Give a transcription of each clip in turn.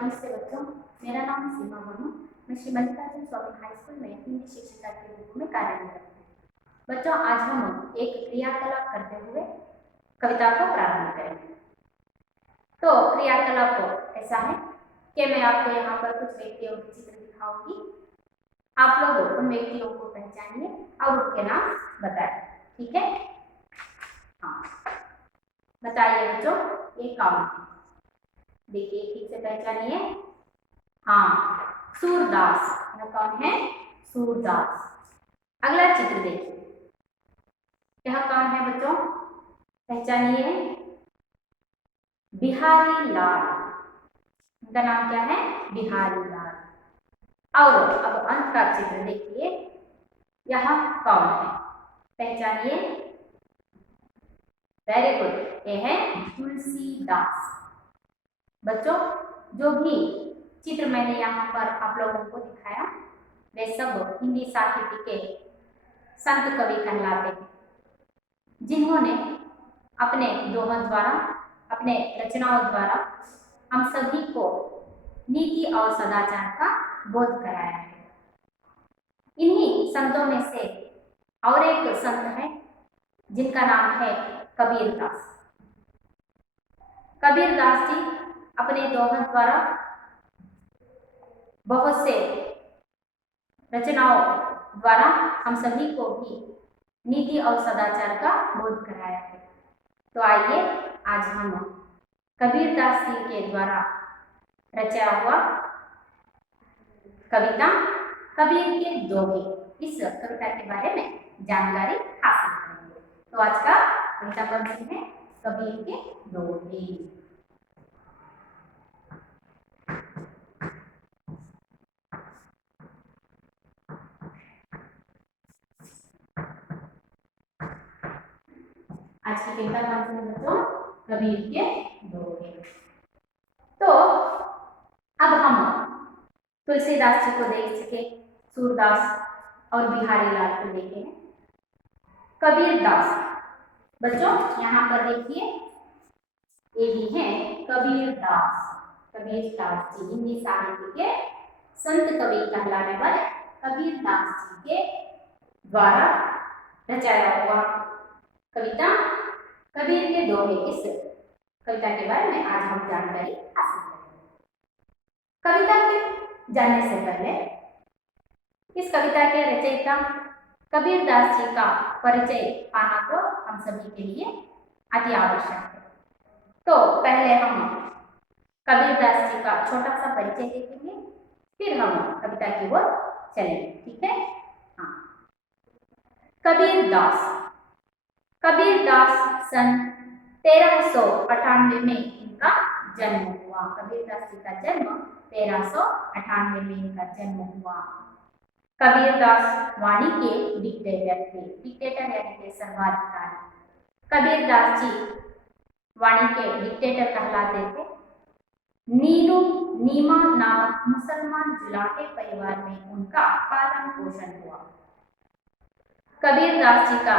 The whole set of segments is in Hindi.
नमस्ते बच्चों, मेरा नाम सीमा वर्मा। मैं श्री मल्लिकार्जुन स्वामी हाई स्कूल में हिंदी शिक्षिका के रूप में कार्यरत हूँ। बच्चों, आज हम एक क्रियाकलाप करते हुए कविता को प्रारंभ करेंगे। तो क्रियाकलाप ऐसा है कि मैं आपको यहाँ पर कुछ व्यक्तियों के चित्र दिखाऊंगी। आप लोग उन व्यक्तियों को पहचानिए और उनके नाम बताएं, ठीक है? हाँ, बताइए बच्चों, ये कौन है? देखिए, ठीक से पहचानिए। हाँ, सूरदास। यह कौन है? सूरदास। अगला चित्र देखिए, यह कौन है बच्चों? पहचानिए। बिहारी लाल। इनका नाम क्या है? बिहारी लाल। और अब अंत का चित्र देखिए, यह कौन है? पहचानिए। वेरी गुड, यह है तुलसीदास। बच्चों, जो भी चित्र मैंने यहाँ पर आप लोगों को दिखाया वे सब हिंदी साहित्य के संत कवि कहलाते हैं, जिन्होंने अपने दोहों द्वारा, अपने रचनाओं द्वारा हम सभी को नीति और सदाचार का बोध कराया है। इन्हीं संतों में से और एक संत है जिनका नाम है कबीरदास। कबीरदास जी अपने दोहों द्वारा बहुत से रचनाओं द्वारा हम सभी को भी नीति और सदाचार का बोध कराया है। तो आइए आज हम कबीरदास जी के द्वारा रचा हुआ कविता कबीर के दोहे, इस कविता के बारे में जानकारी हासिल करेंगे। तो आज का कविता का विषय है कबीर के दोहे। आज की कविता का विषय बच्चों कबीर के दोहे। तो अब हम तुलसीदास जी को देख चुके, सूरदास और बिहारी लाल को देखे हैं। कबीरदास, बच्चों यहाँ पर देखिए, ये भी है कबीरदास। कबीरदास जी हिंदी साहित्य के संत कवि कहलाने वाले कबीरदास जी के द्वारा रचाया हुआ कविता कबीर के दोहे, इस कविता के बारे में आज हम जानकारी हासिल करेंगे। कविता के जानने से पहले इस कविता के रचयिता कबीरदास जी का परिचय पाना तो हम सभी के लिए अति आवश्यक है। तो पहले हम कबीरदास जी का छोटा सा परिचय देखेंगे, फिर हम कविता की ओर चलेंगे, ठीक है? हाँ, कबीरदास। कबीरदास सन 1398 में इनका जन्म हुआ। कबीरदास जी का जन्म 1398 में इनका जन्म हुआ। कबीरदास वाणी के डिक्टेटर थे। डिक्टेटर यानी कि सर्वाधिकारी। कबीरदास जी वाणी के डिक्टेटर कहलाते थे। नीरू नीमा नामक मुसलमान जुलाहे परिवार में उनका पालन पोषण हुआ। कबीरदास जी का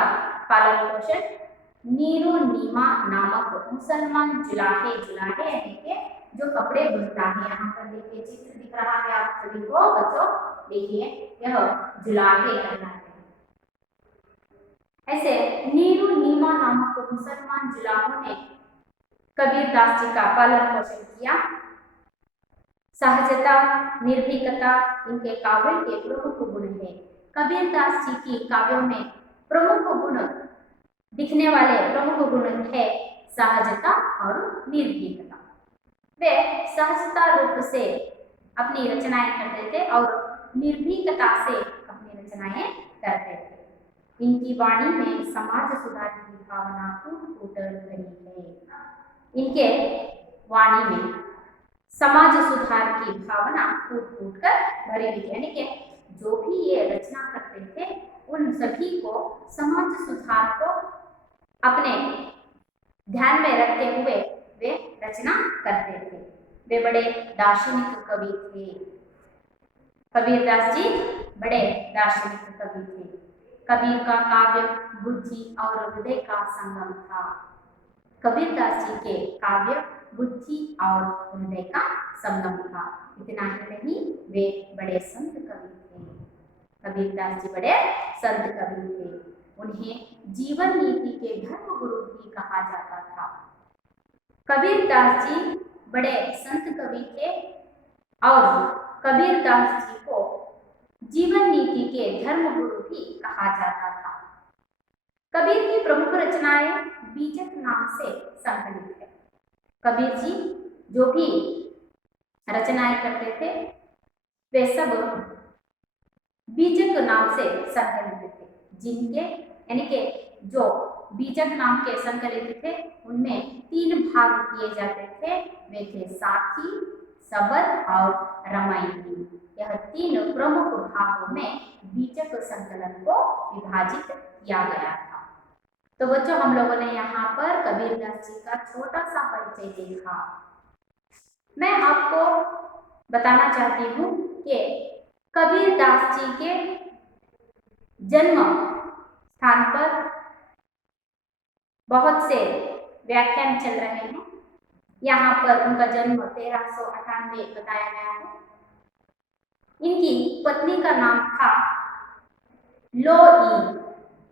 पालन पोषण नीरू नीमा नामक मुसलमान जुलाहे, जुलाहे यानी कि जो कपड़े बुनता है, यहाँ पर देखिए चित्र दिख रहा है आप सभी को बच्चों, देखिए यह जुलाहे कहलाते हैं। ऐसे नीरू नीमा नामक मुसलमान जुलाहों ने कबीरदास जी का पालन पोषण किया। सहजता, निर्भीकता इनके काव्यों के प्रमुख गुण है। कबीरदास जी की काव्यों में प्रमुख गुण दिखने वाले प्रमुख गुण है सहजता और निर्भीकता। वे सहजता रूप से अपनी रचनाएं करते थे और निर्भीकता से अपनी रचनाएं करते थे। इनकी वाणी में समाज सुधार की भावना फूट-फूट भरी है। इनके वाणी में समाज सुधार की भावना फूट-फूट कर भरी हुई, यानी कि जो भी ये रचना करते थे उन सभी को समाज सुधार को अपने ध्यान में रखते हुए वे रचना करते थे। वे बड़े दार्शनिक कवि थे। कबीरदास जी बड़े दार्शनिक कवि थे। कबीर का काव्य बुद्धि और हृदय का संगम था। कबीरदास जी के काव्य बुद्धि और हृदय का संगम था। इतना ही नहीं, वे बड़े संत कवि थे। कबीरदास जी बड़े संत कवि थे। उन्हें जीवन नीति के धर्म गुरु भी कहा जाता था। कबीरदास जी बड़े संत कवि थे और कबीरदास जी को जीवन नीति के धर्म गुरु भी कहा जाता था। कबीर की प्रमुख रचनाएं बीजक नाम से संकलित है। कबीर जी जो भी रचनाएं करते थे वे सब बीजक नाम से संकलित थे। जिनके यानी के जो बीजक नाम के संकलित थे उनमें 3 भाग किए जाते थे। वे थे साखी, सबद और रामायणी। यह 3 प्रमुख भागों में बीजक संकलन को विभाजित किया गया था। तो बच्चों, हम लोगों ने यहाँ पर कबीरदास जी का छोटा सा परिचय देखा। मैं आपको बताना चाहती हूँ कि कबीरदास जी के जन्म स्थान पर बहुत से व्याख्यान चल रहे हैं। यहाँ पर उनका जन्म 1398 बताया गया है। इनकी पत्नी का नाम था लोई।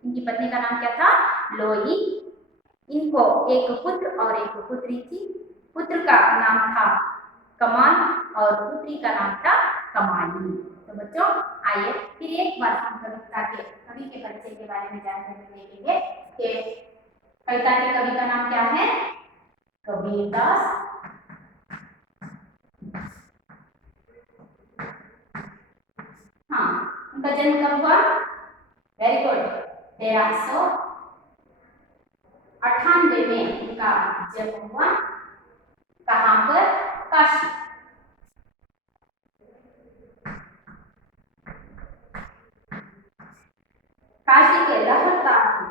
इनकी पत्नी का नाम क्या था? लोई। इनको एक पुत्र और एक पुत्री थी। पुत्र का नाम था कमान और पुत्री का नाम था कमाली। तो बच्चों, आइए फिर एक बार हम कवि के परिचय के बारे में जानकारी देखेंगे कि कविता के कवि का नाम क्या है? कबीरदास। हाँ, उनका जन्म कब हुआ? वेरी गुड, 1398 में उनका जन्म हुआ। कहाँ पर? काशी। काशी के लहरतारा में।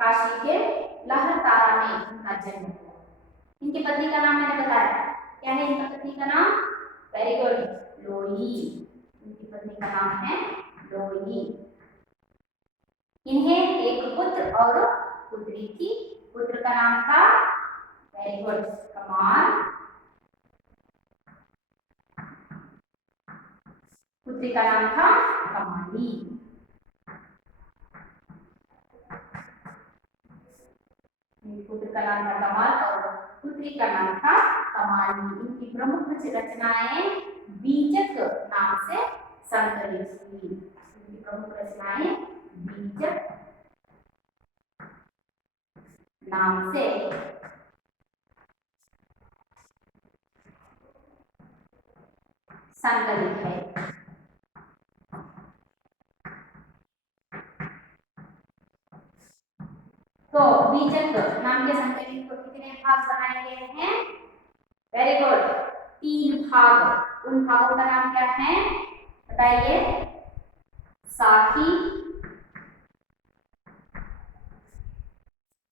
काशी के लहरतारा में उनका जन्म हुआ। इनकी पत्नी का नाम मैंने बताया। क्या है इनका पत्नी का नाम? वेरी गुड, लोई। इनकी पत्नी का नाम है लोई। इन्हें एक पुत्र और पुत्री थी। पुत्र का नाम था, वेरी गुड, कमाल। पुत्री का नाम था कमाली। पुत्र का नाम था कमाल और पुत्री का नाम था कमाली। इनकी प्रमुख रचनाएं बीजक नाम से संकलित हुई। इनकी प्रमुख रचनाएं बीजक नाम से संकलित है। तो बीजक नाम के संकलित को कितने भाग बनाए गए हैं? वेरी गुड, 3 भाग। उन भागों का नाम क्या है बताइए? साखी,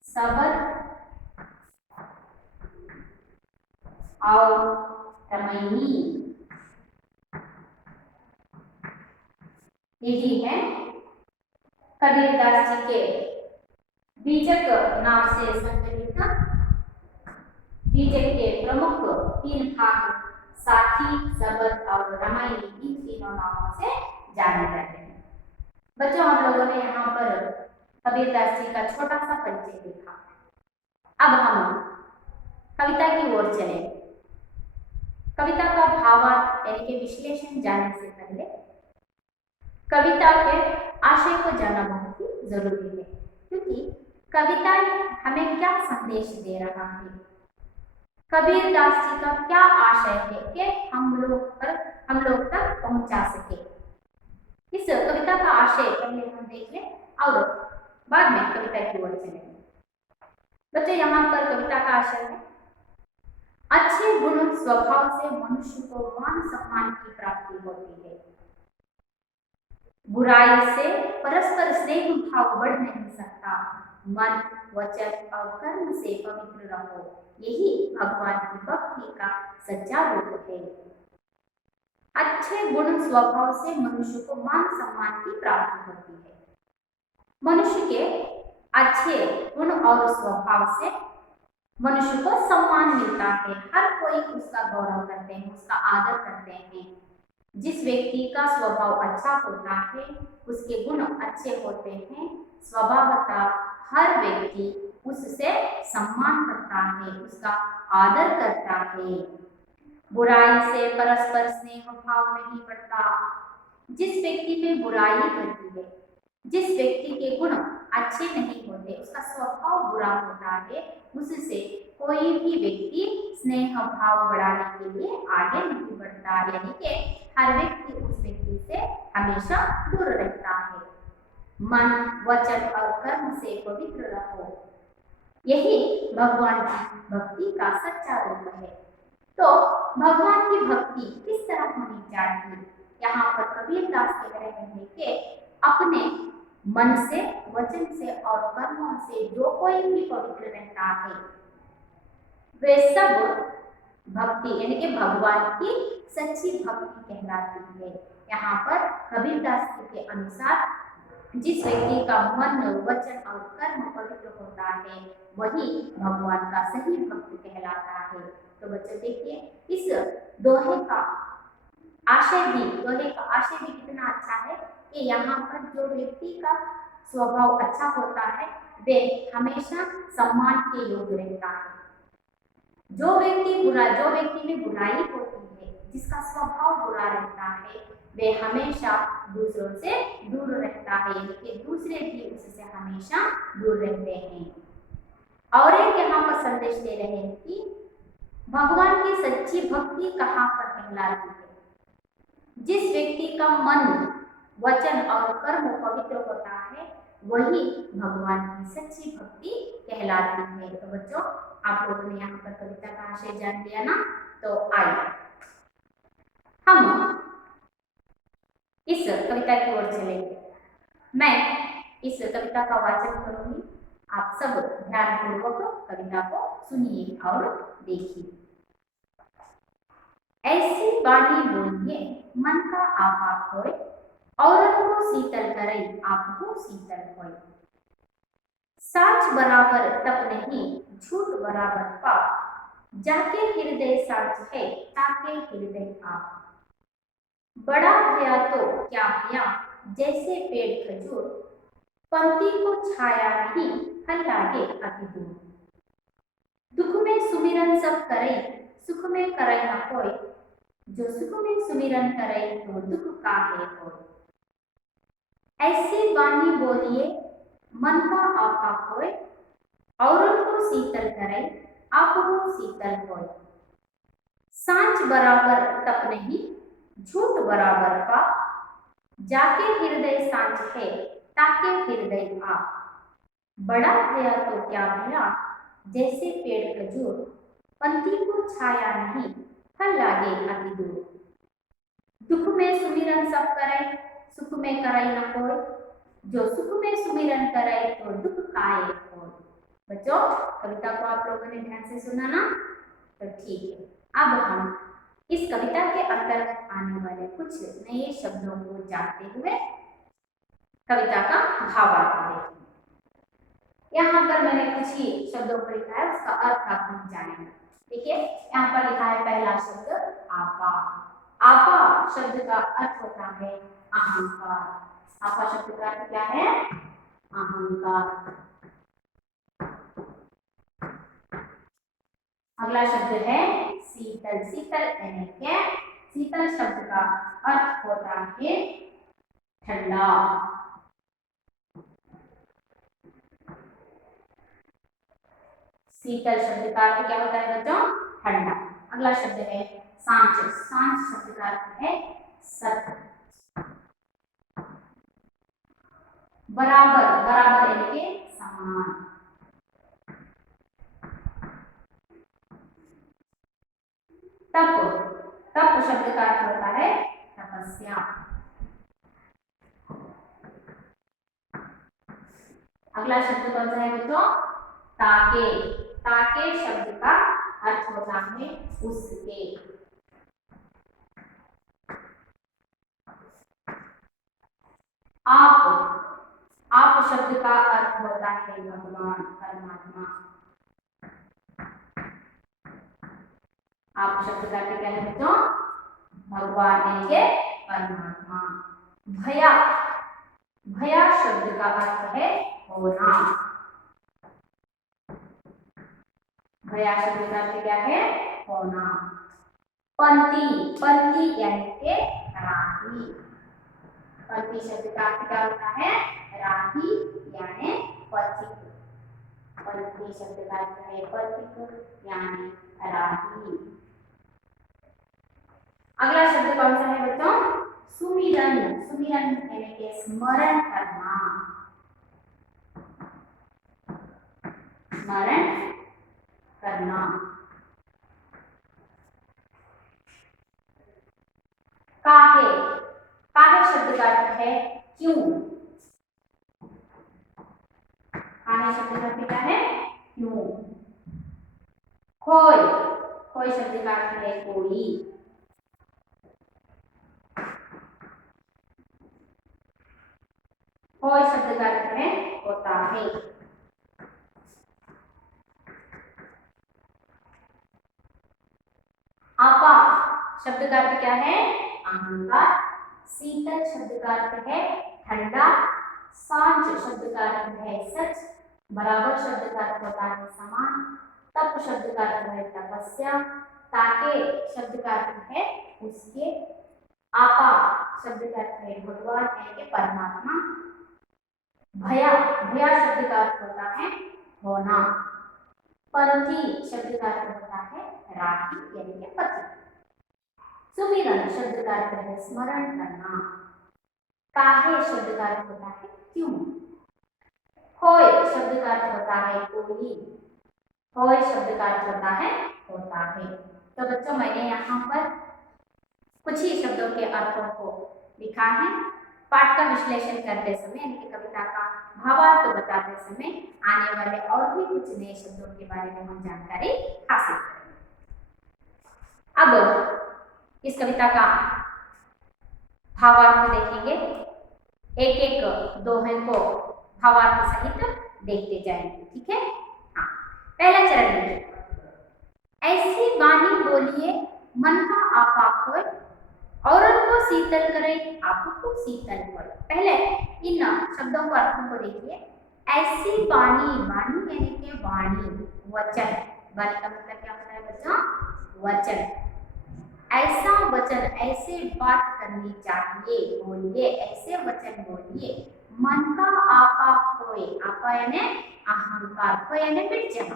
सबद और रामायणी। यही है कबीरदास जी के बीजक नाम से संकलित बीजक के प्रमुख 3 भाग साखी, सबद और रामायणी। इन तीनों नामों से जाने जाते हैं। बच्चों, हम लोगों ने यहाँ पर कबीरदास जी का छोटा सा परिचय देखा। अब हम कविता की ओर चले। कविता का भावार्थ यानी कि विश्लेषण जानने से पहले कविता के आशय को जानना बहुत ही जरूरी है, क्योंकि कविता हमें क्या संदेश दे रहा है, कबीरदास जी का क्या आशय है कि हम लोग तक पहुंचा सके। इस कविता का आशय पहले हम देख लें और बाद में कविता की ओर चलेंगे। बच्चों, यहाँ पर कविता का आशय है, अच्छे गुण स्वभाव से मनुष्य को मान सम्मान की प्राप्ति होती है। बुराई से परस्पर स्नेह भाव बढ़ नहीं सकता। मन, वचन और कर्म से पवित्र रहो, यही भगवान की भक्ति का सच्चा रूप है। अच्छे गुण स्वभाव से मनुष्य को मान सम्मान की प्राप्ति होती है। मनुष्य के अच्छे गुण और स्वभाव से मनुष्य को सम्मान मिलता है। हर कोई उसका गौरव करते हैं, उसका आदर करते हैं। जिस व्यक्ति का स्वभाव अच्छा होता है, उसके गुण अच्छे होते हैं, स्वभावतः हर व्यक्ति उससे सम्मान करता है, उसका आदर करता है। बुराई से परस्पर स्नेह भाव नहीं बढ़ता। जिस व्यक्ति में बुराई होती है, जिस व्यक्ति के गुण अच्छे नहीं होते, उसका स्वभाव बुरा होता है, उससे कोई भी व्यक्ति स्नेह भाव बढ़ाने के लिए आगे नहीं बढ़ता। यानी कि हर व्यक्ति उस व्यक्ति से हमेशा दूर रहता है। मन, वचन और कर्म से पवित्र रहो, यही भगवान की भक्ति का सच्चा रूप है। तो भगवान की भक्ति किस तरह होनी चाहिए? यहाँ पर कबीर दास कह रहे हैं कि अपने मन से, वचन से और कर्मों से जो कोई भी पवित्र रहता है, वे सब भक्ति यानी कि भगवान की सच्ची भक्ति कहलाती है। यहाँ पर कबीर दास जी के अनुसार जिस व्यक्ति का मन, वचन और कर्म पवित्र होता है, वही भगवान का सही भक्त कहलाता है। तो बच्चों देखिए, इस दोहे का आशय भी कितना अच्छा है कि यहाँ पर जो व्यक्ति का स्वभाव अच्छा होता है, वे हमेशा सम्मान के योग्य रहता है। जो व्यक्ति में बुराई होती है, जिसका स्वभाव बुरा रहता है, वे हमेशा दूसरों से दूर रहता है, यानी कि दूसरे भी उससे हमेशा दूर रहते हैं। और एक यहाँ पर संदेश दे रहे हैं कि भगवान की सच्ची भक्ति कहाँ पर कहलाती है? जिस व्यक्ति का मन, वचन और कर्म पवित्र होता है, वही भगवान की सच्ची भक्ति कहलाती है। तो बच्चों, आप लोगों ने यहाँ पर कविता का आशय जान लिया ना? तो आइए हम इस कविता की ओर चलेंगे। मैं इस कविता का वाचन करूंगी, आप सब ध्यानपूर्वक कविता को सुनिए और देखिए। ऐसी वाणी बोलिए मन का आपा होय, औरत को शीतल करे आपको शीतल होय। साच बराबर तप नहीं, झूठ बराबर पाप, जाके हृदय साच है ताके हृदय आप। बड़ा भया तो क्या भया, जैसे पेड़ खजूर, पंक्ति को छाया नहीं, फल लागे अति दूर। दुख में सुमिरन सब करे, सुख में करे न कोई, जो सुख में सुमिरन करे तो दुख काहे होय। ऐसी वाणी बोलिए मन का आपा होय, औरों को शीतल करे आपको शीतल होय। सांच बराबर तप नहीं, झूठ बराबर पाप, जाके हृदय सांच है ताके हृदय आप। बड़ा भया तो क्या भया, जैसे पेड़ खजूर, पंथी को छाया नहीं, फल लागे अति दूर। दुख में सुमिरन सब करे, सुख में करे न कोई, जो सुख में सुमिरन करे तो दुख काहे होय। बच्चों, कविता को आप लोगों ने ध्यान से सुना ना? तो ठीक है, अब हम इस कविता के अंतर्गत आने वाले कुछ नए शब्दों को जानते हुए कविता का भावार्थ देखेंगे। यहाँ पर मैंने कुछ ही शब्दों को लिखा है, उसका अर्थ आप हम जानेंगे। देखिए, यहाँ पर लिखा है पहला शब्द आपा। आपा शब्द का अर्थ होता है अहंकार। आपा शब्द का अर्थ क्या है? अहंकार। अगला शब्द है शीतल। शीतल यानी क्या? शीतल शब्द का अर्थ होता है ठंडा। शीतल शब्द का अर्थ क्या होता है बच्चों? ठंडा। अगला शब्द है सांच। सांच शब्द का अर्थ है सत्य। बराबर। बराबर यानी कि समान। तप। तप शब्द का अर्थ होता है तपस्या। अगला शब्द कौन सा है बच्चों? ताके। ताके शब्द का अर्थ होता है उसके। आप शब्द का अर्थ होता है भगवान, परमात्मा। आप शब्द का अर्थ क्या है बच्चों? भगवान यानी के परमात्मा। भया, भया शब्द का अर्थ है होना। भया शब्द का अर्थ क्या है? होना। पंक्ति, पंक्ति यानी के राही। पंक्ति शब्द का अर्थ क्या होता है? राही यानी पथिक। पंक्ति शब्द का अर्थ है पथिक यानी राही। अगला शब्द कौन सा है बच्चों? सुमिरन। सुमिरन यानी के स्मरण करना। स्मरण करना। काहे, काहे शब्द का अर्थ है क्यों। काहे शब्द का अर्थ क्या है? क्यों। खोय, खोय शब्द का अर्थ है कोई। खोय शब्द का अर्थ है होता है। आपा शब्द का अर्थ क्या है? अहंकार। शीतल शब्द का अर्थ है ठंडा। सांच शब्द का अर्थ है सच। बराबर शब्द का अर्थ होता है समान। तप शब्द का अर्थ है तपस्या। ताके शब्द का अर्थ है उसके। आपा शब्द का अर्थ है भगवान यानी कि परमात्मा। भया, भया शब्द का अर्थ होता है होना। पंथी शब्द का अर्थ होता है राही यानी कि पति। सुमिरन शब्द का अर्थ है स्मरण करना। काहे शब्द का अर्थ होता है क्यों। खोय शब्द का अर्थ होता है कोई। खोय शब्द का अर्थ होता है होता है। तो बच्चों मैंने यहाँ पर कुछ ही शब्दों के अर्थों को लिखा है। पाठ का विश्लेषण करते समय यानी कि कविता का भावार्थ बताते समय आने वाले और भी कुछ नए शब्दों के बारे में हम जानकारी हासिल करेंगे। अब इस कविता का भावार्थ देखेंगे। एक एक दोहे को भावार्थ सहित देखते जाएंगे, ठीक है। हाँ, पहला चरण देखिए। ऐसी वाणी बोलिए मन का आपा खोए, औरत को शीतल करे आपको शीतल खोए। पहले इन शब्दों को अर्थों को देखिए। ऐसी वाणी, वाणी यानी कि वाणी, वचन। वाणी का मतलब क्या होता है बच्चों? वचन। ऐसा वचन, ऐसे बात करनी चाहिए, बोलिए, ऐसे वचन बोलिए मन का आपा खोए। आपा यानी अहंकार, खोए यानी मिट जाना।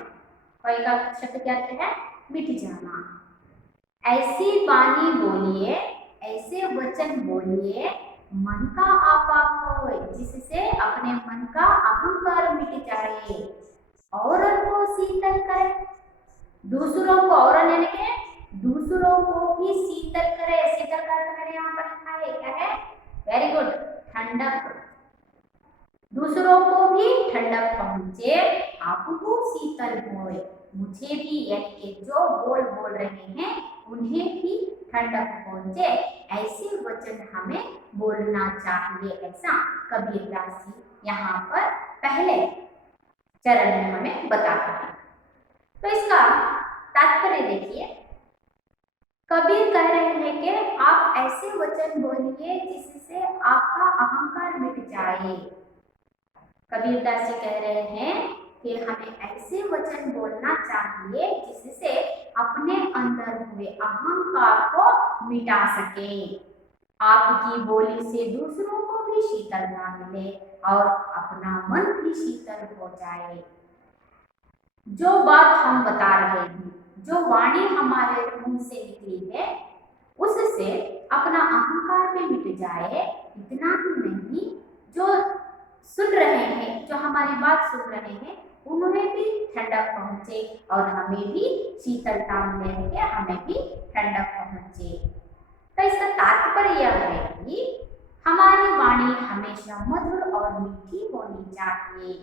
खोए का शब्द क्या है? मिट जाना। ऐसी वाणी बोलिए, ऐसे वचन बोलिए मन का आपा खोए, जिससे अपने मन का अहंकार मिट जाए और को शीतल करे। दूसरों को, और यानी कि दूसरों को भी शीतल करे। शीतल का अर्थ मैंने यहाँ पर लिखा है, क्या है? वेरी गुड, ठंडक। दूसरों को भी ठंडक पहुंचे, आपको शीतल होए। मुझे भी यानी कि जो बोल रहे हैं उन्हें भी ठंडक पहुंचे, ऐसे वचन हमें बोलना चाहिए। ऐसा कबीरदास जी यहाँ पर पहले चरण में हमें बताते हैं। तो इसका तात्पर्य देखिए। कबीर कह रहे हैं कि आप ऐसे वचन बोलिए जिससे आपका अहंकार मिट जाए। कबीरदास जी कह रहे हैं कि हमें ऐसे वचन बोलना चाहिए जिससे अपने अंदर हुए अहंकार को मिटा सके। आपकी बोली से दूसरों को भी शीतलता मिले और अपना मन भी शीतल हो जाए। जो बात हम बता रहे हैं, जो वाणी हमारे मुंह से निकली है, उससे अपना अहंकार भी मिट जाए। इतना ही नहीं, जो सुन रहे हैं, जो हमारी बात सुन रहे हैं, उन्हें भी ठंडक पहुंचे और हमें भी शीतलता मिले, हमें भी ठंडक पहुंचे। तो इसका तात्पर्य यह है कि हमारी वाणी हमेशा मधुर और मीठी होनी चाहिए।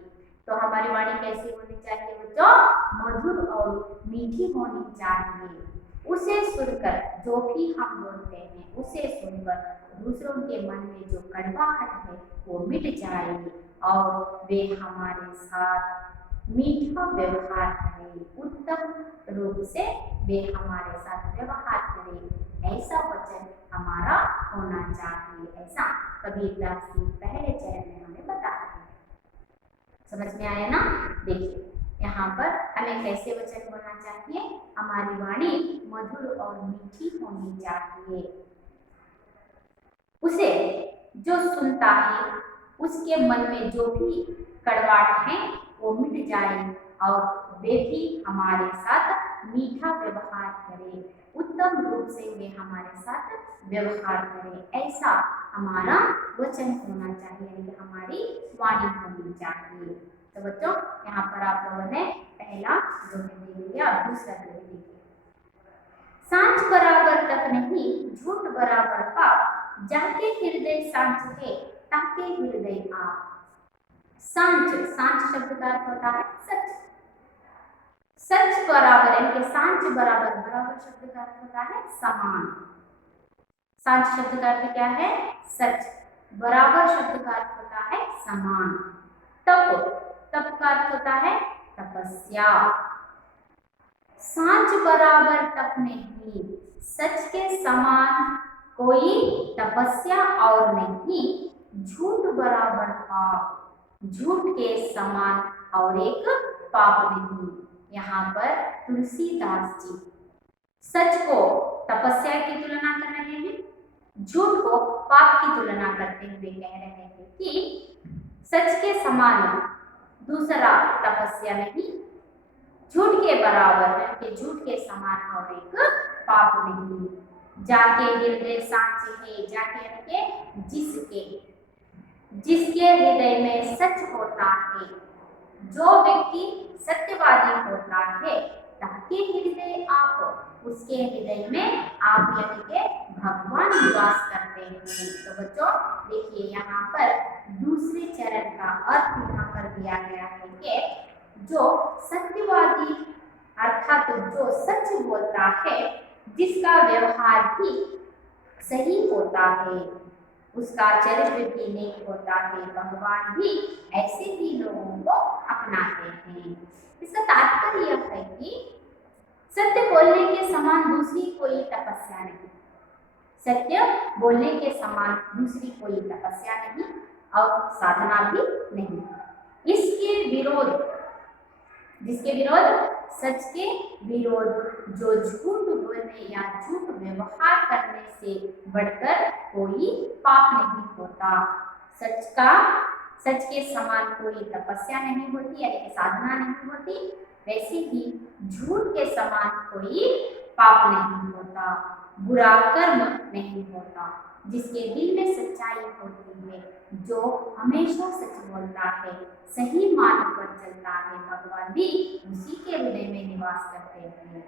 तो हमारी वाणी कैसी होनी चाहिए बच्चों? मधुर और मीठी होनी चाहिए। उसे सुनकर, जो भी हम बोलते हैं उसे सुनकर दूसरों के मन में जो कड़वाहट है वो मिट जाएगी और वे हमारे साथ मीठा व्यवहार करें, उत्तम रूप से वे हमारे साथ व्यवहार करें, ऐसा वचन हमारा होना चाहिए। ऐसा कबीरदास जी पहले चरण में हमें बताते हैं। समझ में आया ना? देखिए यहाँ पर हमें कैसे वचन बोलना चाहिए। हमारी वाणी मधुर और मीठी होनी चाहिए। उसे जो सुनता है उसके मन में जो भी कड़वाहट है वो मिट जाए और वे भी हमारे साथ मीठा व्यवहार करें, उत्तम रूप से वे हमारे साथ व्यवहार करें, ऐसा हमारा वचन होना चाहिए, यानी हमारी वाणी होनी चाहिए। तो बच्चों यहाँ पर आप लोगों ने पहला दोहे देख लिया, दूसरा दोहे देखिए। सांच बराबर तक नहीं, झूठ बराबर पाप, जाके हृदय सांच है, ताके हृदय आप। सांच, सांच शब्द का अर्थ होता है सच। सच बराबर है कि सांच बराबर, बराबर शब्द का अर्थ होता है समान। सांच शब्द का अर्थ क्या है? सच। बराबर शब्द का अर्थ होता है समान। तप, तप का अर्थ होता है तपस्या। सांच बराबर तप नहीं, सच के समान कोई तपस्या और नहीं, झूठ बराबर पाप, झूठ के समान और एक पाप नहीं। यहाँ पर तुलसीदास जी सच को तपस्या की तुलना कर रहे हैं, झूठ को पाप की तुलना करते हुए कह रहे हैं कि सच के समान दूसरा तपस्या नहीं, झूठ के बराबर है कि झूठ के समान और एक पाप नहीं। जाके हृदय सांच है, जाके के जिसके, जिसके हृदय में सच होता है, जो व्यक्ति सत्यवादी होता है, ताके हृदय आप, उसके हृदय में आप यानी के भगवान निवास करते हैं। तो बच्चों देखिए यहाँ पर दूसरे चरण का अर्थ यहाँ पर दिया गया है कि जो सत्यवादी अर्थात जो सच बोलता है, जिसका व्यवहार भी सही होता है, उसका चरित्र भी नेक होता है, भगवान भी ऐसे ही लोगों को अपनाते हैं। इसका तात्पर्य यह है कि सत्य बोलने के समान दूसरी कोई तपस्या नहीं, सत्य बोलने के समान दूसरी कोई तपस्या नहीं और साधना भी नहीं। इसके विरोध, जिसके विरोध, सच के विरोध जो झूठ बोलने या झूठ व्यवहार करने से बढ़कर कोई पाप नहीं होता। सच का, सच के समान कोई तपस्या नहीं होती यानी कि साधना नहीं होती, वैसे ही झूठ के समान कोई पाप नहीं होता, बुरा कर्म नहीं होता। जिसके दिल में सच्चाई होती है, जो हमेशा सच बोलता है, सही मार्ग पर चलता है, भगवान भी उसी के हृदय में निवास करते हैं।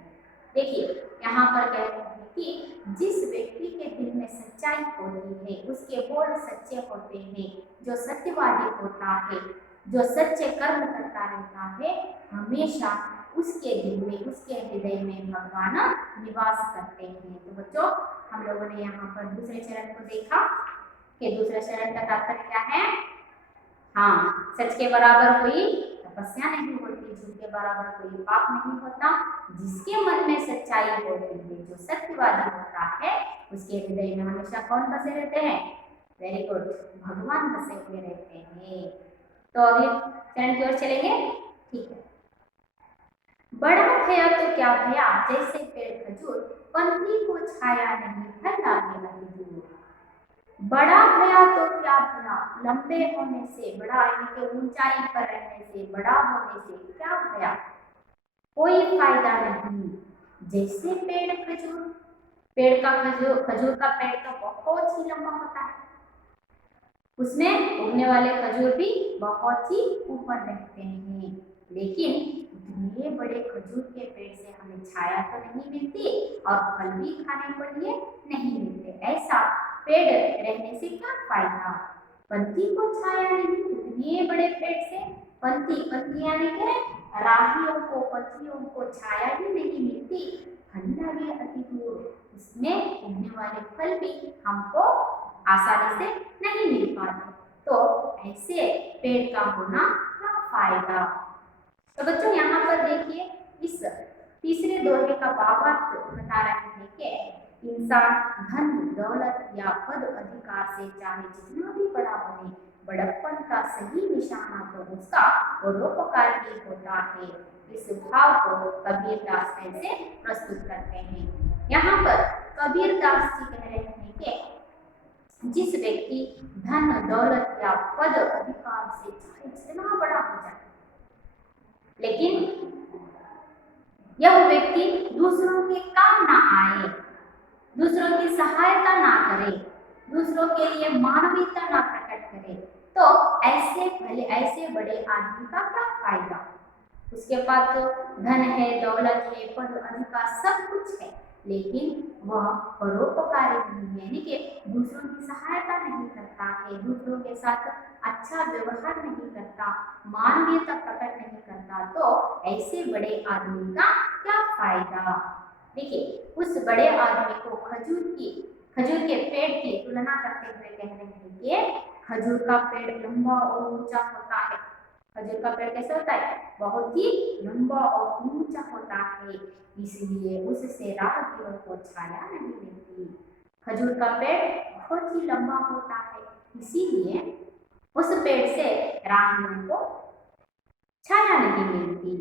देखिए यहाँ पर कहते हैं कि जिस व्यक्ति के दिल में सच्चाई होती है, उसके बोल सच्चे होते हैं, जो सत्यवादी होता है, जो सच्चे कर्म करता रहता है, हमेशा उसके दिल में, उसके हृदय में भगवान निवास करते हैं। तो बच्चों हम लोगों ने यहाँ पर दूसरे चरण को देखा कि दूसरे चरण का तात्पर्य क्या है। हाँ, सच के बराबर कोई तपस्या नहीं होती, झूठ के बराबर कोई पाप नहीं होता। जिसके मन में सच्चाई होती है, जो सत्यवादी होता है, उसके हृदय में हमेशा कौन बसे रहते हैं? वेरी गुड, भगवान बसे हुए रहते हैं। तो अगले चरण की ओर चलेंगे। ठीक है। बड़ा भया तो क्या भया, जैसे पेड़ खजूर, पंथी को छाया नहीं, फल लागे लगी दूर। बड़ा भया तो क्या भया, लंबे होने से, बड़ा यानी कि ऊंचाई पर रहने से, बड़ा होने से क्या भया, कोई फायदा नहीं। जैसे पेड़ खजूर, पेड़ का खजूर का पेड़ तो बहुत ही लंबा होता है, उसमें उगने वाले खजूर भी बहुत ही ऊपर रहते हैं, लेकिन इतने बड़े खजूर के पेड़ से हमें छाया तो नहीं मिलती और फल भी खाने को लिए नहीं मिलते। ऐसा पेड़ रहने से क्या फायदा। पंथी को छाया नहीं, इतने बड़े पेड़ से पंथी, पंथी यानी कि राहियों को, पथियों को छाया ही नहीं मिलती, फल लागे अति दूर, उसमें उगने वाले फल भी हमको आसानी से नहीं मिल पाते। तो ऐसे पेड़ का होना क्या फायदा। तो बच्चों यहाँ पर देखिए इस तीसरे दोहे का भावार्थ बता रहे हैं कि इंसान धन दौलत या पद अधिकार से चाहे जितना भी बड़ा बने, बड़प्पन का सही निशाना तो उसका परोपकारी होता है। इस भाव को कबीरदास ऐसे प्रस्तुत करते हैं। यहाँ पर कबीरदास जी कह रहे हैं कि जिस व्यक्ति धन दौलत या पद अधिकार से चाहे जितना बड़ा हो जाए, लेकिन यह व्यक्ति दूसरों के काम ना आए, दूसरों की सहायता ना करे, दूसरों के लिए मानवीयता ना प्रकट करे, तो ऐसे बड़े आदमी का क्या फायदा। उसके पास तो धन है, दौलत है, पद अधिकार सब कुछ है, लेकिन वह परोपकारी नहीं है, यानी कि दूसरों की सहायता नहीं करता है, दूसरों के साथ अच्छा व्यवहार नहीं करता, मानवीयता प्रकट नहीं करता, तो ऐसे बड़े आदमी का क्या फायदा। देखिए उस बड़े आदमी को खजूर के पेड़ की तुलना करते हुए कह रहे हैं कि खजूर का पेड़ लंबा और ऊंचा होता है। खजूर का पेड़ कैसे होता है, बहुत ही लंबा और ऊंचा होता है, इसलिए उससे राहगीरों को छाया नहीं मिलती। खजूर का पेड़ बहुत ही लंबा होता है, इसीलिए उस पेड़ से राहगीरों को छाया नहीं मिलती।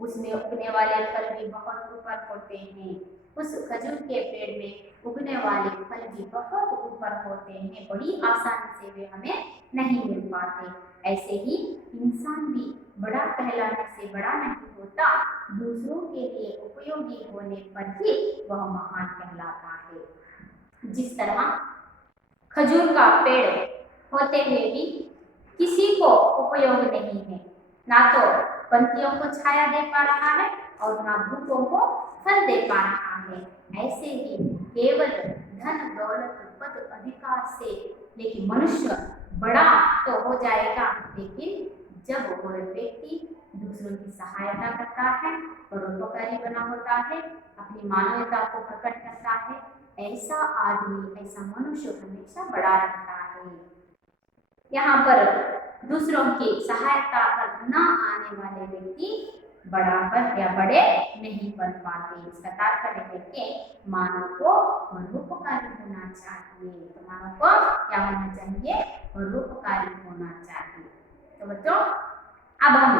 उसमें उगने वाले फल भी बहुत ऊपर होते हैं, उस खजूर के पेड़ में उगने वाले फल भी बहुत ऊपर होते हैं, बड़ी आसानी से वे हमें नहीं मिल पाते। ऐसे ही इंसान भी बड़ा कहलाने से बड़ा नहीं होता, दूसरों के लिए उपयोगी होने पर ही वह महान कहलाता है। जिस तरह खजूर का पेड़ होते हुए भी किसी को उपयोग नहीं है, ना तो पंछियों को छाया दे पा रहा है और ना भूखों को फल दे पा रहा है, ऐसे ही केवल धन दौलत पद अधिकार से लेकिन मनुष्य बड़ा तो हो जाएगा, लेकिन जब वह व्यक्ति दूसरों की सहायता करता है, परोपकारी बना होता है, अपनी मानवता को प्रकट करता है, ऐसा आदमी, ऐसा मनुष्य हमेशा बड़ा रहता है। यहाँ पर दूसरों की सहायता पर न आने वाले व्यक्ति बराबर या बड़े नहीं बन पाते। इसका तात्पर्य है कि मानव को परोपकारी होना चाहिए। तो मानव को क्या होना चाहिए, परोपकारी होना चाहिए। तो बच्चों अब हम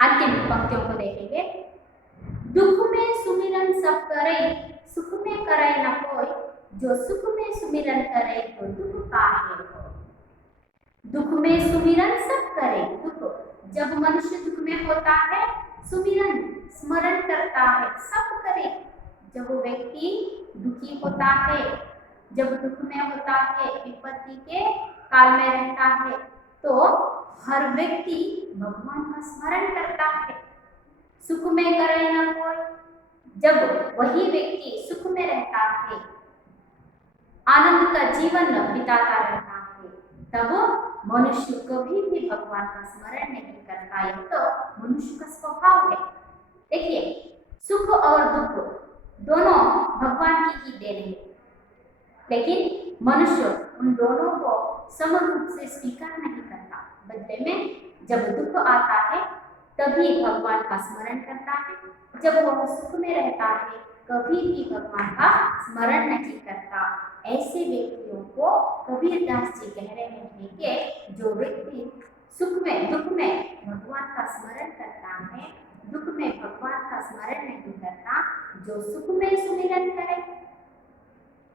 अंतिम पंक्तियों को देखेंगे। दुख में सुमिरन सब करे, सुख में करे न कोई, जो सुख में सुमिरन करे तो दुख काहे होय। दुख में सुमिरन सब करे, दुख जब मनुष्य दुख में होता है, सुमिरन स्मरण करता है, सब करे। जब वो व्यक्ति दुखी होता है, जब दुख में होता है, विपत्ति के काल में रहता है, तो हर व्यक्ति भगवान का स्मरण करता है। सुख में करे न कोई, जब वही व्यक्ति सुख में रहता है, आनंद का जीवन बिताता रहता है, तब मनुष्य कभी भी भगवान का स्मरण नहीं करता। यह तो मनुष्य का स्वभाव है। देखिए सुख और दुख दोनों भगवान की ही देन है, लेकिन मनुष्य उन दोनों को समान रूप से स्वीकार नहीं करता। बदले में जब दुख आता है तभी भगवान का स्मरण करता है, जब वह सुख में रहता है कभी भी भगवान का स्मरण नहीं करता। ऐसे व्यक्तियों को कबीरदास जी कह रहे हैं कि जो व्यक्ति सुख में दुख में भगवान का स्मरण करता है, दुख में भगवान का स्मरण नहीं करता, जो सुख में सुमिरन करे,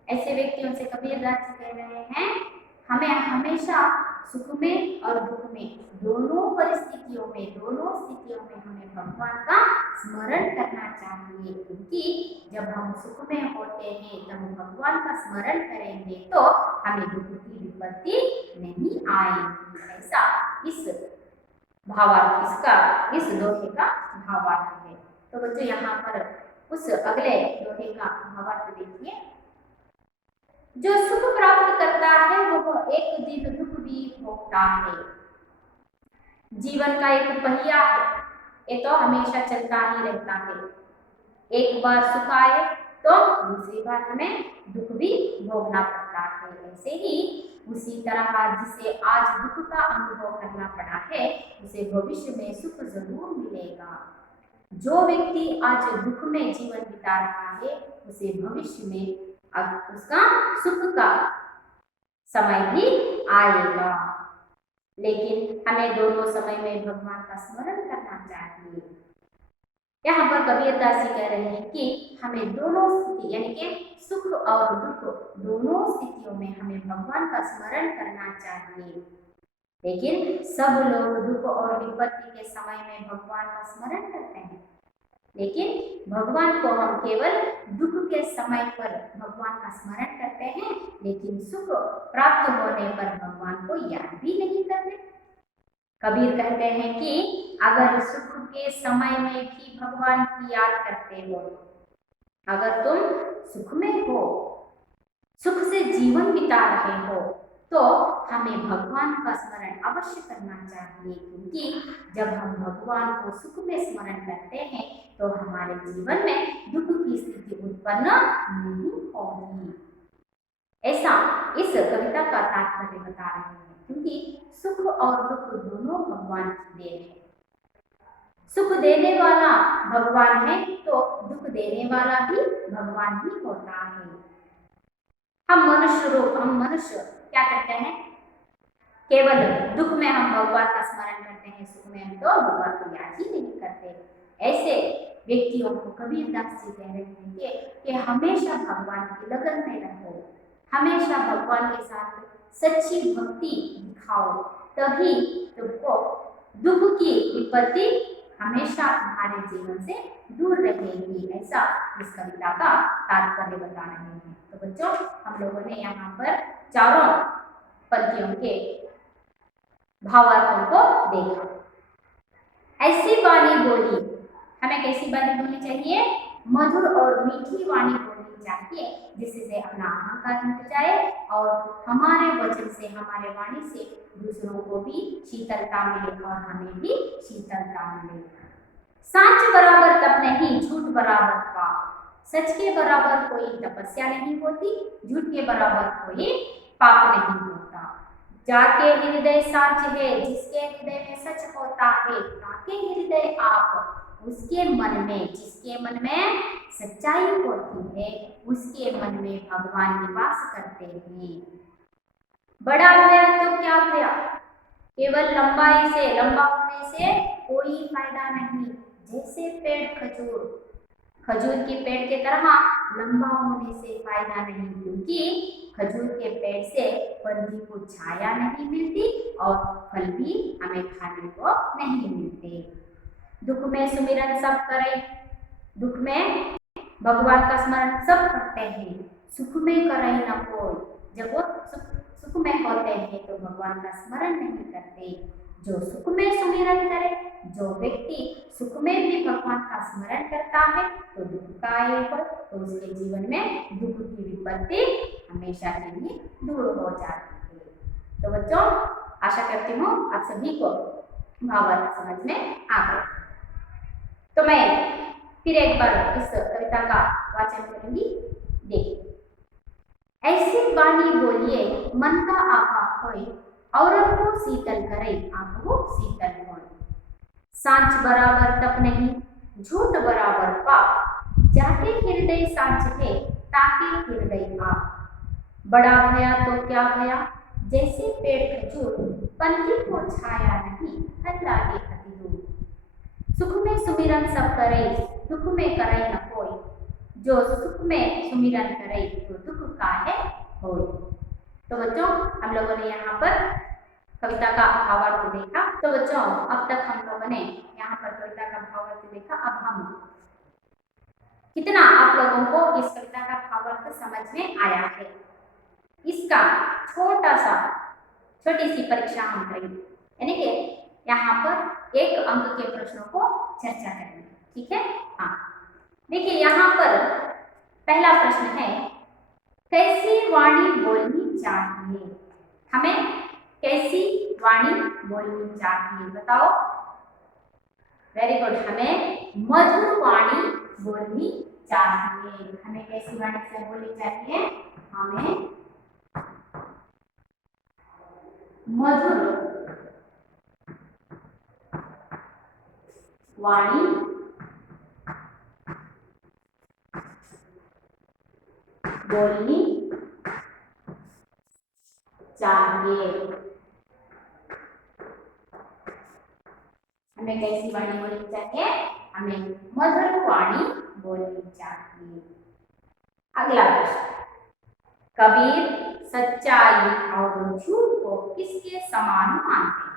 ऐसे व्यक्तियों से कबीरदास जी कह रहे हैं हमें हमेशा सुख में और दुख में दोनों परिस्थितियों में, दोनों स्थितियों में हमें भगवान का स्मरण करना चाहिए, क्योंकि जब हम सुख में होते हैं तब भगवान का स्मरण करेंगे तो हमें दुख की विपत्ति नहीं आएगी। ऐसा इस भावार्थ, इसका इस दोहे का भावार्थ है। तो बच्चों यहाँ पर उस अगले दोहे का भावार्थ देखिए। जो सुख प्राप्त करता है वह एक दिन दुख भी भोगता है। जीवन का एक पहिया है, ये तो हमेशा चलता ही रहता है। एक बार सुख आए तो दूसरी बार हमें दुख भी भोगना पड़ता है। ऐसे ही उसी तरह जिसे आज दुख का अनुभव करना पड़ा है उसे भविष्य में सुख जरूर मिलेगा। जो व्यक्ति आज दुख में जीवन बिता रहा है उसे भविष्य में अब उसका सुख का समय भी आएगा। लेकिन हमें दोनों समय में भगवान का स्मरण करना चाहिए। यहाँ पर कबीरदास जी कह रहे हैं कि हमें दोनों स्थिति यानी कि सुख और दुख दोनों स्थितियों में हमें भगवान का स्मरण करना चाहिए। लेकिन सब लोग दुख और विपत्ति के समय में भगवान का स्मरण करते हैं, लेकिन भगवान को हम केवल दुख के समय पर भगवान का स्मरण करते हैं, लेकिन सुख प्राप्त होने पर भगवान को याद भी नहीं करते। कबीर कहते हैं कि अगर सुख के समय में भी भगवान की याद करते हो, अगर तुम सुख में हो, सुख से जीवन बिता रहे हो, तो हमें भगवान का स्मरण अवश्य करना चाहिए। क्योंकि जब हम भगवान को सुख में स्मरण करते हैं तो हमारे जीवन में दुख की स्थिति उत्पन्न नहीं होगी। ऐसा इस कविता का तात्पर्य बता रहे हैं। क्योंकि सुख और दुख दोनों भगवान की देन है। सुख देने वाला भगवान है तो दुख देने वाला भी भगवान ही होता है। हम मनुष्य क्या करते हैं, केवल दुख में हम भगवान का स्मरण करते हैं, सुख में हम तो भगवान को याद ही नहीं करते। ऐसे व्यक्तियों को कबीरदास जी कह रहे हैं कि हमेशा भगवान की लगन में रहो, हमेशा भगवान के साथ सच्ची भक्ति दिखाओ, तभी तुमको दुख की विपत्ति हमेशा तुम्हारे जीवन से दूर रहेगी। ऐसा इस कविता का तात्पर्य बता रहे हैं। तो बच्चों, हम लोगों ने यहाँ पर चारों पंक्तियों के भावार्थों को देखा। ऐसी वाणी बोली, हमें कैसी वाणी बोलनी चाहिए? मधुर और मीठी वाणी बोलनी चाहिए, जिससे अपना अहंकार मिट जाए और हमारे वचन से, हमारे वाणी से दूसरों को भी शीतलता मिले और हमें भी शीतलता मिले। सच बराबर तप नहीं, झूठ बराबर पाप। सच के बराबर कोई तपस्या नहीं होती, झूठ के बराबर कोई पाप नहीं होता। जाके हृदय साच है, जिसके हृदय में सच होता है, ताके हृदय आप उसके मन में, जिसके मन में सच्चाई होती है, उसके मन में भगवान निवास करते हैं। बड़ा भया तो क्या भया, केवल लंबाई से, लंबा होने से कोई फायदा नहीं। जैसे पेड़ खजूर के पेड़ के तरह लंबा होने से फायदा नहीं, क्योंकि खजूर के पेड़ से बंदी को छाया नहीं मिलती और फल भी हमें खाने को नहीं मिलते। दुख में सुमिरन सब करें, दुख में भगवान का स्मरण सब करते हैं, सुख में करे न कोई। जब वो सुख में होते हैं तो भगवान का स्मरण नहीं करते। जो सुख में सुमिरन करे, जो व्यक्ति सुख में भी भगवान का स्मरण करता है, तो दुख का आए पर तो उसके जीवन में दुख की विपत्ति हमेशा के लिए दूर हो जाती है। तो बच्चों, आशा करती हूँ आप सभी को भावार्थ समझ में आ गया। तो मैं फिर एक बार इस कविता का वाचन करूंगी। देखिए, ऐसी वाणी बोलिए मन का आपा होए, औरत को शीतल करे आपको शीतल होए। सांच बराबर तप नहीं, झूठ बराबर पाप। जाके हृदय सांच है, ताके हृदय आप। बड़ा भया तो क्या भया, जैसे पेड़ खजूर, पंथी को छाया नहीं, फल लागे अति दूर। सुख में सुमिरन सब करे, दुख में करे न कोई। जो सुख में सुमिरन करे तो दुख काहे होए। तो बच्चों, हम लोगों ने यहाँ पर कविता का भावार्थ देखा। तो बच्चों, अब तक हम लोगों ने यहाँ पर कविता का भावार्थ देखा। अब हम कितना आप लोगों को इस कविता का भावार्थ समझ में आया है, इसका छोटी सी परीक्षा हम करेंगे। यानी कि यहाँ पर एक अंक के प्रश्नों को चर्चा करेंगे। ठीक है? हाँ, देखिए यहाँ पर पहला प्रश्न है, कैसी वाणी बोलनी चाहिए? हमें कैसी वाणी बोलनी चाहिए, बताओ। वेरी गुड, हमें मधुर वाणी बोलनी चाहिए। हमें कैसी वाणी से बोलनी चाहिए? हमें मधुर वाणी बोलनी चाहिए। हमें कैसी वाणी बोलनी चाहिए? हमें मधुर वाणी बोलनी चाहिए। अगला प्रश्न, कबीर सच्चाई और झूठ को किसके समान मानते हैं?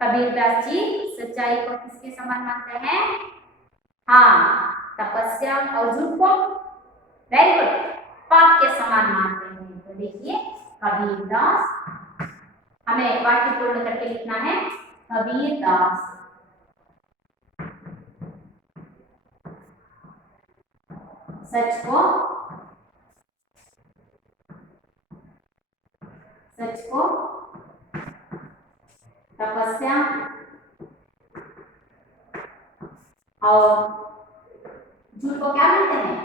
कबीरदास जी सच्चाई को किसके समान मानते हैं? हाँ, तपस्या और झूठ को वेरी गुड पाप के समान मानते हैं। तो देखिए कबीरदास, हमें वाक्य पूर्ण करके लिखना है। कबीरदास सच को तपस्या और झूठ को क्या मानते हैं?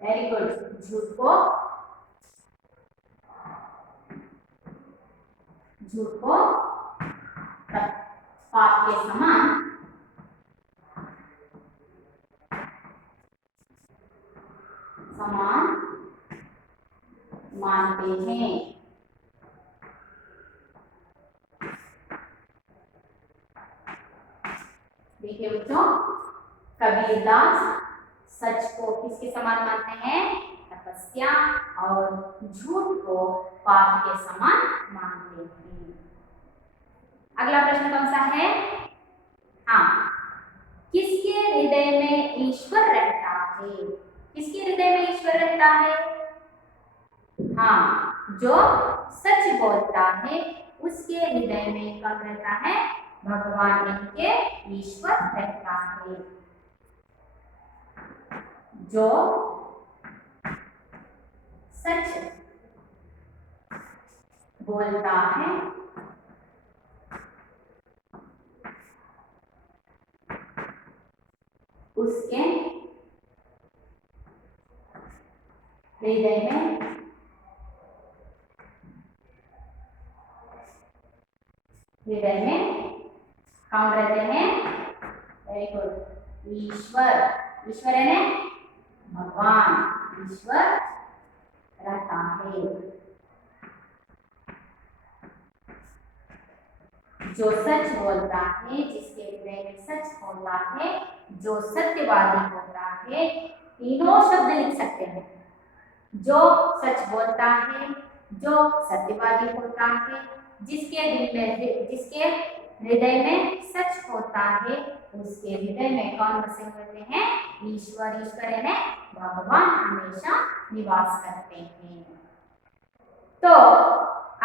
वेरी गुड, झूठ को पाप के समान मानते हैं। देखिए बच्चों, कबीरदास सच को किसके समान मानते हैं? तपस्या और झूठ को पाप के समान मानते हैं। अगला प्रश्न कौन सा है? हाँ, किसके हृदय में ईश्वर रहता है? किसके हृदय में ईश्वर रहता है? हाँ, जो सच बोलता है उसके हृदय में कौन रहता है? भगवान के ईश्वर रहता है। जो सच बोलता है उसके हृदय में कौन रहते हैं? वेरी गुड, ईश्वर है ना, भगवान ईश्वर रहता है। जो सच बोलता है, जिसके हृदय में सच होता है, जो सत्यवादी होता है, तीनों शब्द लिख सकते हैं। जो सच बोलता है, जो सत्यवादी होता है, जिसके हृदय में सच होता है, उसके हृदय में कौन बसे हुए हैं? ईश्वर है ना, भगवान हमेशा निवास करते हैं। तो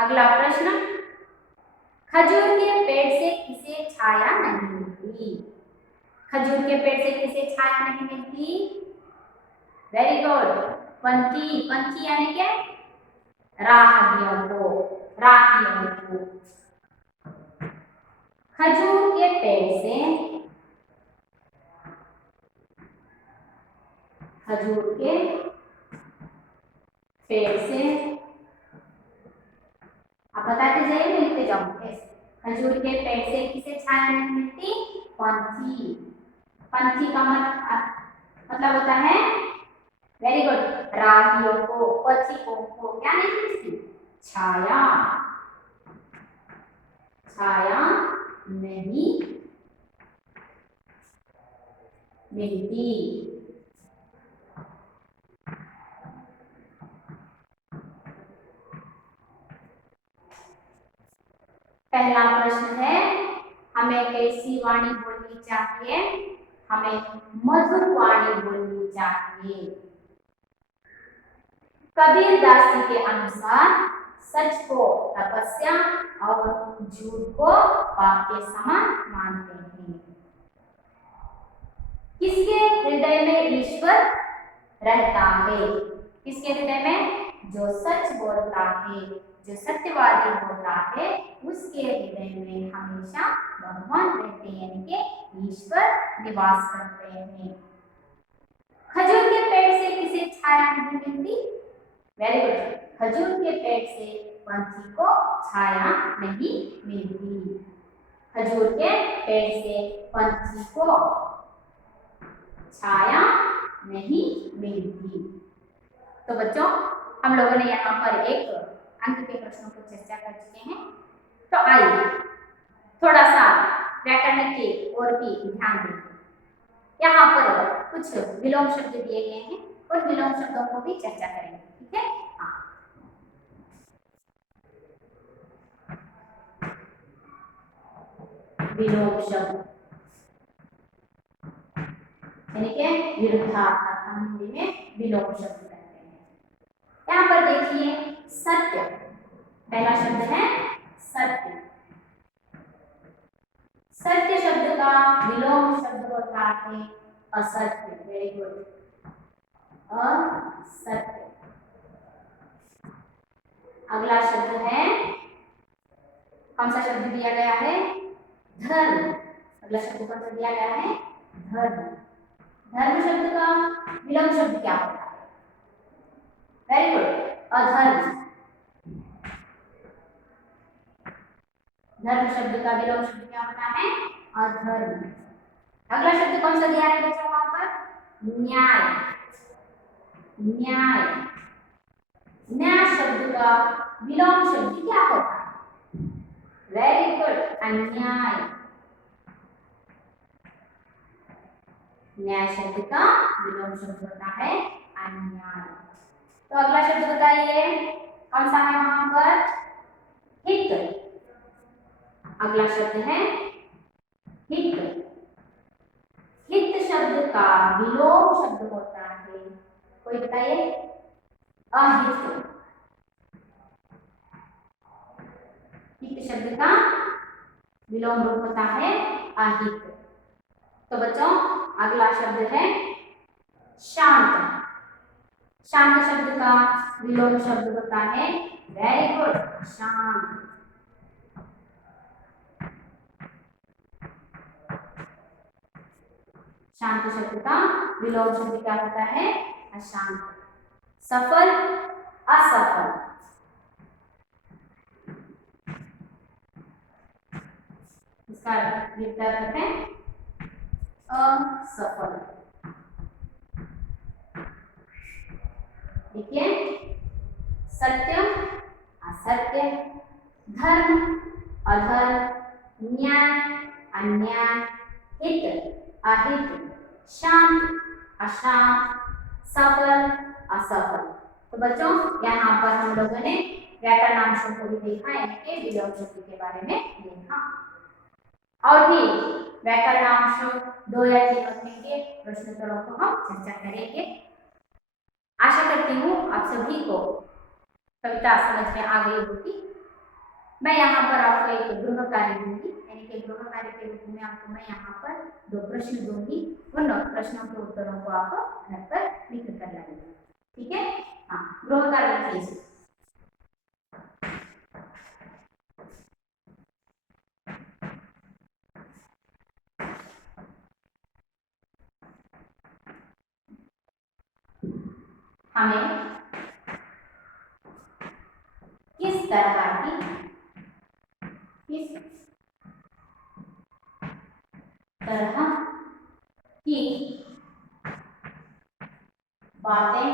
अगला प्रश्न, खजूर के पेड़ से किसे छाया नहीं मिलती? खजूर के पेड़ से किसे छाया नहीं मिलती? वेरी गुड, पंछी यानी क्या? राहगियों को। खजूर के पेड़ से आप बताते जाइए, मैं लिखते जाऊंगी। खजूर के पेड़ से किसे छाया नहीं मिलती? पंछी का मतलब होता है वेरी गुड, राहियों को, पथिकों को क्या नहीं मिलती? छाया नहीं मिलती। पहला प्रश्न है, हमें कैसी वाणी बोलनी चाहिए? हमें मधुर वाणी बोलनी चाहिए। कबीरदास जी के अनुसार सच को तपस्या और झूठ को पाप के समान मानते हैं। किसके हृदय में ईश्वर रहता है? किसके हृदय में? जो सच बोलता है, जो सत्यवादी होता है, उसके हृदय में हमेशा भगवान रहते हैं, यानी कि ईश्वर निवास करते हैं। खजूर के पेड़ से किसे छाया नहीं मिलती? Very good. खजूर के पेड़ से पंछी को छाया नहीं मिलती। खजूर के पेड़ से पंछी को छाया नहीं मिलती। तो बच्चों, हम लोगों ने यहाँ पर एक अंक के प्रश्नों पर चर्चा कर चुके हैं। तो आइए थोड़ा सा व्याकरण की ओर भी ध्यान दें। यहाँ पर कुछ विलोम शब्द दिए गए हैं, उन विलोम शब्दों को भी चर्चा करेंगे। ठीक है? विलोम शब्द यानी कि विरुद्धार्थक हम हिंदी में विलोम शब्द कहते हैं। यहाँ पर देखिए सत्य, पहला शब्द है सत्य। सत्य शब्द का विलोम शब्द होता है असत्य। वेरी गुड, असत्य। अगला शब्द है, कौन सा शब्द दिया गया है? धर्म। अगला शब्द कौन सा दिया गया है? धर्म। धर्म शब्द का विलोम शब्द क्या होता है? वेरी गुड, अधर्म। धर्म शब्द का विलोम शब्द क्या होता है? अधर्म। अगला शब्द कौन सा दिया है बच्चों वहां पर? न्याय। न्याय। न्याय शब्द का विलोम शब्द क्या होता है? वेरी गुड, अन्याय। न्याय शब्द का विलोम शब्द होता है अन्याय। तो अगला शब्द बताइए कौन सा है वहां पर? हित। अगला शब्द है हित। हित शब्द का विलोम शब्द होता है, कोई बताइए? अहित। हित शब्द का विलोम रूप होता है अहित। तो बच्चों, अगला शब्द है शांत। शांत शब्द का विलोम शब्द होता है, वेरी गुड, शांत। शांत शब्द का विलोम शब्द क्या होता है? अशांत। सफल, असफल। इसका विपरीत है असफल। देखिए, सत्य, असत्य, धर्म, अधर्म, न्याय, अन्याय, हित, अहित, शांत, अशांत, सफल, असफल। तो बच्चों, यहाँ पर हम लोगों ने व्याकरणांशों को भी देखा, यानी विलोम शब्द के बारे में देखा। और भी व्याकरणांश 2 या 3 के प्रश्नोत्तरों को हम चर्चा करेंगे। आशा करती हूँ आप सभी को कविता समझ में आ गई होगी। मैं यहाँ पर आपको एक गृह कार्य दूंगी, यानी कि गृह कार्य के रूप में आपको मैं यहाँ पर 2 प्रश्न दूंगी। उन प्रश्नों के उत्तरों को आप घर पर लिख कर लाइए। ठीक है? हाँ, गृह कार्य लिखिए। हमें किस तरह की बातें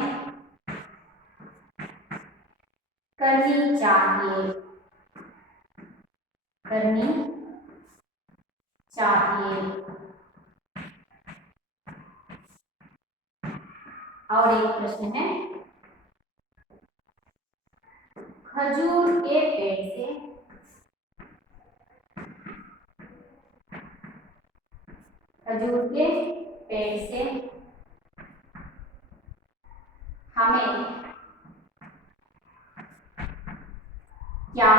करनी चाहिए और एक प्रश्न है, खजूर के पेड़ से हमें क्या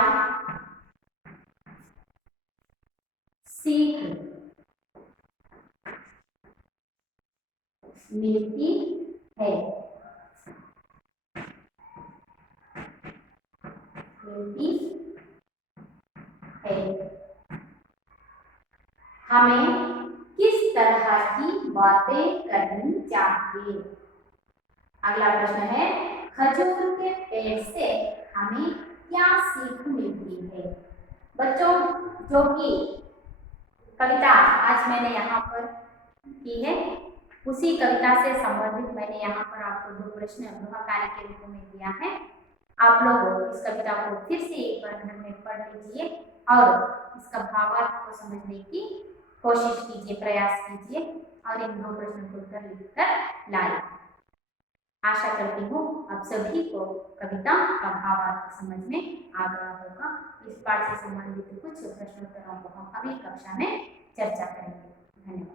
सीख मिलती है? हमें किस तरह की बातें करनी चाहिए। अगला प्रश्न है, खजूर के पेड़ से हमें क्या सीख मिलती है। बच्चों, जो कि कविता आज मैंने यहाँ पर की है, उसी कविता से संबंधित मैंने यहाँ पर आपको 2 प्रश्न गृह कार्य के रूप में दिया है। आप लोग इस कविता को फिर से एक बार घर में पढ़ लीजिए और इसका भावार्थ को समझने की कोशिश कीजिए, प्रयास कीजिए और इन 2 प्रश्नों को उत्तर लिखकर लाए। आशा करती हूँ आप सभी को कविता का भावार्थ समझ में आ गया होगा। इस पाठ से संबंधित कुछ प्रश्नोत्तरों को हम अगली कक्षा में चर्चा करेंगे। धन्यवाद।